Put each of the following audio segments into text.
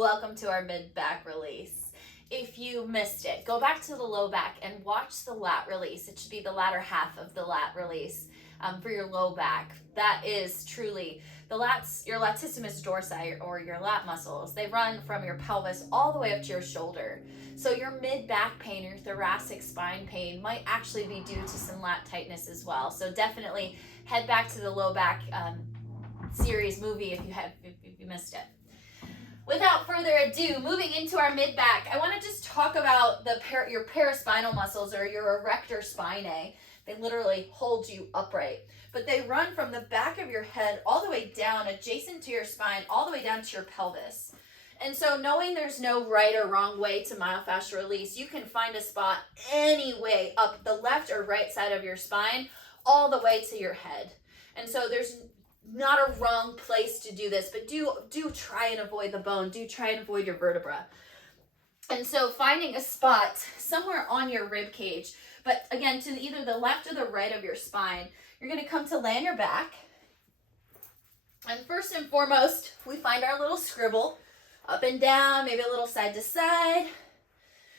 Welcome to our mid-back release. If you missed it, go back to the low back and watch the lat release. It should be the latter half of the lat release for your low back. That is truly the lats, your latissimus dorsi, or your lat muscles. They run from your pelvis all the way up to your shoulder. So your mid-back pain, your thoracic spine pain might actually be due to some lat tightness as well. So definitely head back to the low back series movie if you missed it. Without further ado, moving into our mid-back, I want to just talk about your paraspinal muscles, or your erector spinae. They literally hold you upright, but they run from the back of your head all the way down, adjacent to your spine, all the way down to your pelvis. And so knowing there's no right or wrong way to myofascial release, you can find a spot any way up the left or right side of your spine, all the way to your head. And so there's not a wrong place to do this, but do try and avoid the bone. Do try and avoid your vertebra. And so finding a spot somewhere on your rib cage, but again, to either the left or the right of your spine, you're going to come to lay on your back. And first and foremost, we find our little scribble, up and down, maybe a little side to side.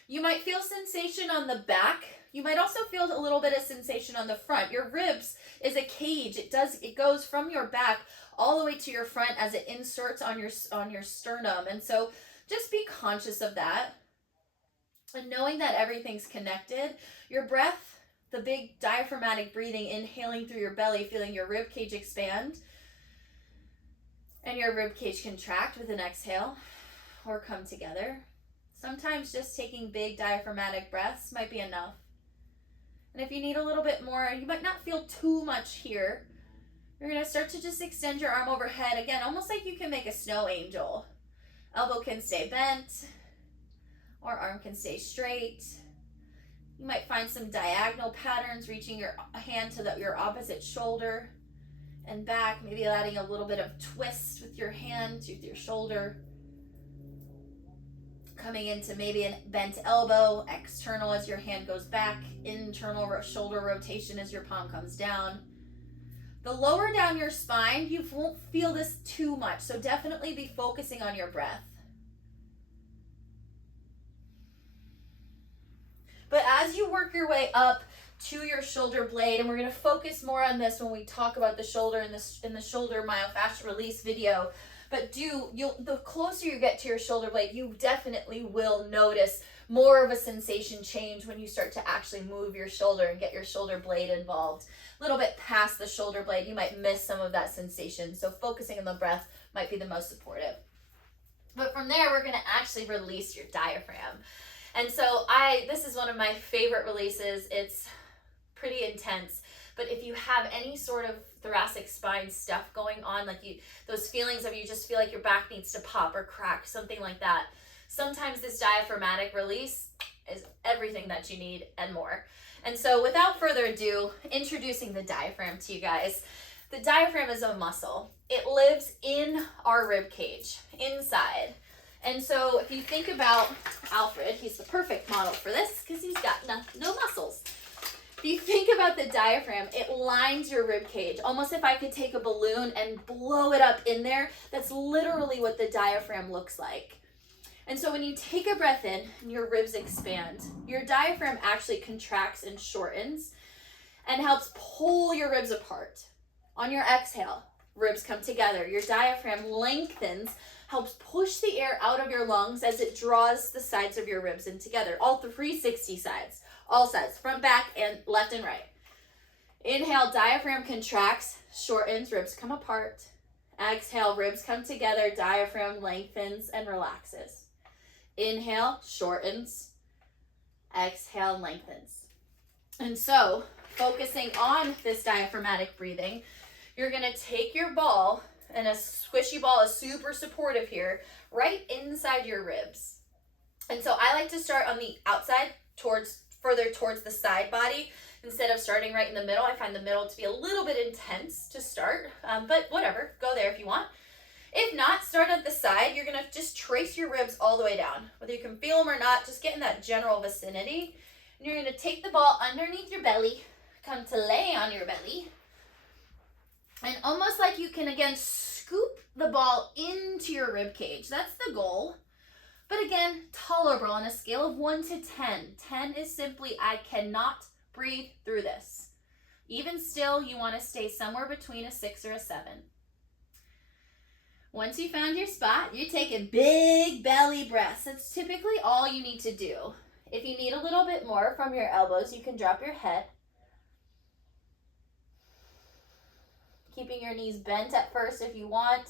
You might feel sensation on the back. You might also feel a little bit of sensation on the front. Your ribs is a cage. It goes from your back all the way to your front as it inserts on your sternum. And so just be conscious of that. And knowing that everything's connected, your breath, the big diaphragmatic breathing, inhaling through your belly, feeling your rib cage expand and your rib cage contract with an exhale or come together. Sometimes just taking big diaphragmatic breaths might be enough. And if you need a little bit more, you might not feel too much here. You're going to start to just extend your arm overhead. Again, almost like you can make a snow angel. Elbow can stay bent, or arm can stay straight. You might find some diagonal patterns, reaching your hand to your opposite shoulder and back, maybe adding a little bit of twist with your hand with your shoulder. Coming into maybe a bent elbow, external as your hand goes back, internal shoulder rotation as your palm comes down. The lower down your spine, you won't feel this too much, so definitely be focusing on your breath. But as you work your way up to your shoulder blade, and we're going to focus more on this when we talk about the shoulder in the shoulder myofascial release video, but the closer you get to your shoulder blade, you definitely will notice more of a sensation change when you start to actually move your shoulder and get your shoulder blade involved. A little bit past the shoulder blade, you might miss some of that sensation. So focusing on the breath might be the most supportive. But from there, we're going to actually release your diaphragm. And so this is one of my favorite releases. It's pretty intense. But if you have any sort of thoracic spine stuff going on, like those feelings of you just feel like your back needs to pop or crack, something like that, sometimes this diaphragmatic release is everything that you need and more. And so without further ado, introducing the diaphragm to you guys. The diaphragm is a muscle. It lives in our rib cage, inside. And so if you think about Alfred, he's the perfect model for this because he's got no muscles. If you think about the diaphragm, it lines your rib cage. Almost if I could take a balloon and blow it up in there, that's literally what the diaphragm looks like. And so when you take a breath in and your ribs expand, your diaphragm actually contracts and shortens and helps pull your ribs apart. On your exhale, ribs come together. Your diaphragm lengthens, helps push the air out of your lungs as it draws the sides of your ribs in together. All 360 sides. All sides, front, back, and left and right. Inhale, diaphragm contracts, shortens, ribs come apart. Exhale, ribs come together, diaphragm lengthens and relaxes. Inhale, shortens. Exhale, lengthens. And so, focusing on this diaphragmatic breathing, you're going to take your ball, and a squishy ball is super supportive here, right inside your ribs. And so I like to start on the outside, further towards the side body, instead of starting right in the middle. I find the middle to be a little bit intense to start, but whatever, go there if you want. If not, start at the side. You're gonna just trace your ribs all the way down. Whether you can feel them or not, just get in that general vicinity. And you're gonna take the ball underneath your belly, come to lay on your belly, and almost like you can, again, scoop the ball into your rib cage. That's the goal. But again, tolerable on a scale of 1 to 10. 10 is simply, I cannot breathe through this. Even still, you want to stay somewhere between a 6 or a 7. Once you found your spot, you're taking big belly breaths. That's typically all you need to do. If you need a little bit more from your elbows, you can drop your head. Keeping your knees bent at first if you want.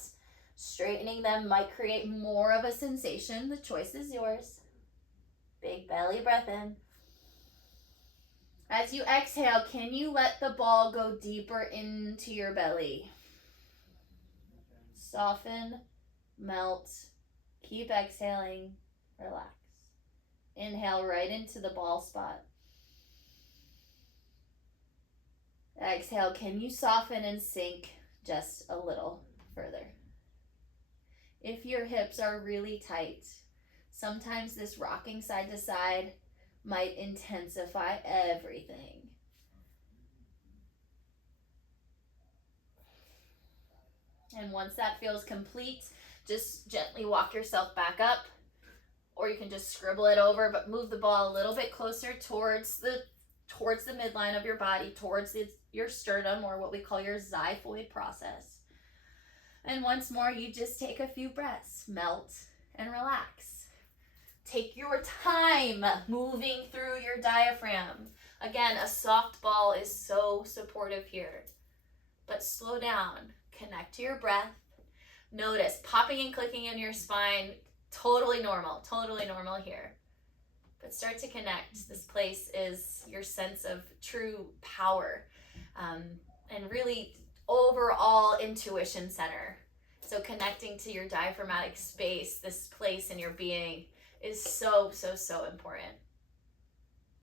Straightening them might create more of a sensation. The choice is yours. Big belly breath in. As you exhale, can you let the ball go deeper into your belly? Soften, melt, keep exhaling, relax. Inhale right into the ball spot. Exhale, can you soften and sink just a little further? If your hips are really tight, sometimes this rocking side to side might intensify everything. And once that feels complete, just gently walk yourself back up, or you can just scribble it over, but move the ball a little bit closer towards the midline of your body, towards your sternum, or what we call your xiphoid process. And once more, you just take a few breaths, melt and relax. Take your time moving through your diaphragm. Again, a soft ball is so supportive here. But slow down, connect to your breath. Notice popping and clicking in your spine, totally normal here. But start to connect. This place is your sense of true power, and really overall intuition center. So connecting to your diaphragmatic space, this place in your being, is so important.